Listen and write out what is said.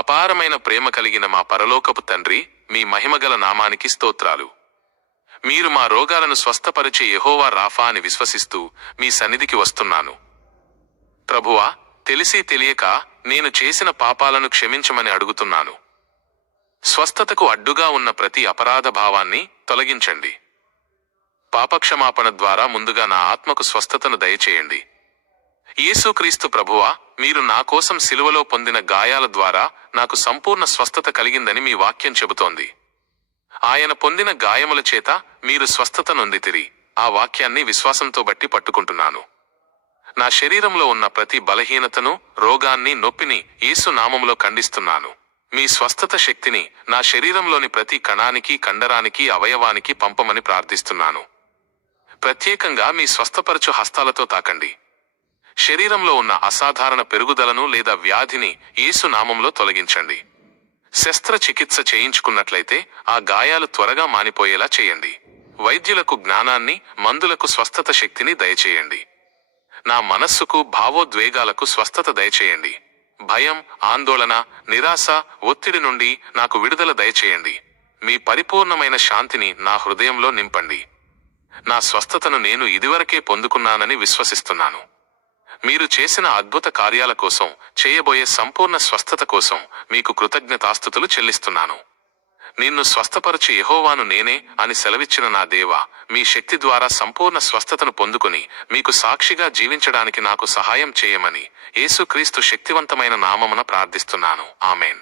అపారమైన ప్రేమ కలిగిన మా పరలోకపు తండ్రి, మీ మహిమగల నామానికి స్తోత్రాలు. మీరు మా రోగాలను స్వస్థపరిచే యెహోవా రాఫా అని విశ్వసిస్తూ మీ సన్నిధికి వస్తున్నాను. ప్రభువా, తెలిసి తెలియక నేను చేసిన పాపాలను క్షమించమని అడుగుతున్నాను. స్వస్థతకు అడ్డుగా ఉన్న ప్రతి అపరాధ భావాన్ని తొలగించండి. పాపక్షమాపణ ద్వారా ముందుగా నా ఆత్మకు స్వస్థతను దయచేయండి. యేసుక్రీస్తు ప్రభువా, మీరు నా కోసం సిలువలో పొందిన గాయాల ద్వారా నాకు సంపూర్ణ స్వస్థత కలిగిందని మీ వాక్యం చెబుతోంది. ఆయన పొందిన గాయముల చేత మీరు స్వస్థత నొందితిరి. ఆ వాక్యాన్ని విశ్వాసంతో బట్టి పట్టుకుంటున్నాను. నా శరీరంలో ఉన్న ప్రతి బలహీనతను, రోగాన్ని, నొప్పిని యేసు నామములో ఖండిస్తున్నాను. మీ స్వస్థత శక్తిని నా శరీరంలోని ప్రతి కణానికి, కండరానికి, అవయవానికి పంపమని ప్రార్థిస్తున్నాను. ప్రత్యేకంగా మీ స్వస్థపరచు హస్తాలతో తాకండి. శరీరంలో ఉన్న అసాధారణ పెరుగుదలను లేదా వ్యాధిని యేసు నామంలో తొలగించండి. శస్త్రచికిత్స చేయించుకున్నట్లయితే ఆ గాయాలు త్వరగా మానిపోయేలా చేయండి. వైద్యులకు జ్ఞానాన్ని, మందులకు స్వస్థత శక్తిని దయచేయండి. నా మనస్సుకు, భావోద్వేగాలకు స్వస్థత దయచేయండి. భయం, ఆందోళన, నిరాశ, ఒత్తిడి నుండి నాకు విడుదల దయచేయండి. మీ పరిపూర్ణమైన శాంతిని నా హృదయంలో నింపండి. నా స్వస్థతను నేను ఇదివరకే పొందుకున్నానని విశ్వసిస్తున్నాను. మీరు చేసిన అద్భుత కార్యాల కోసం, చేయబోయే సంపూర్ణ స్వస్థత కోసం మీకు కృతజ్ఞతాస్తుతులు చెల్లిస్తున్నాను. నిన్ను స్వస్థపరచు యెహోవాను నేనే అని సెలవిచ్చిన నా దేవా, మీ శక్తి ద్వారా సంపూర్ణ స్వస్థతను పొందుకుని మీకు సాక్షిగా జీవించడానికి నాకు సహాయం చేయమని యేసుక్రీస్తు శక్తివంతమైన నామమున ప్రార్థిస్తున్నాను. ఆమేన్.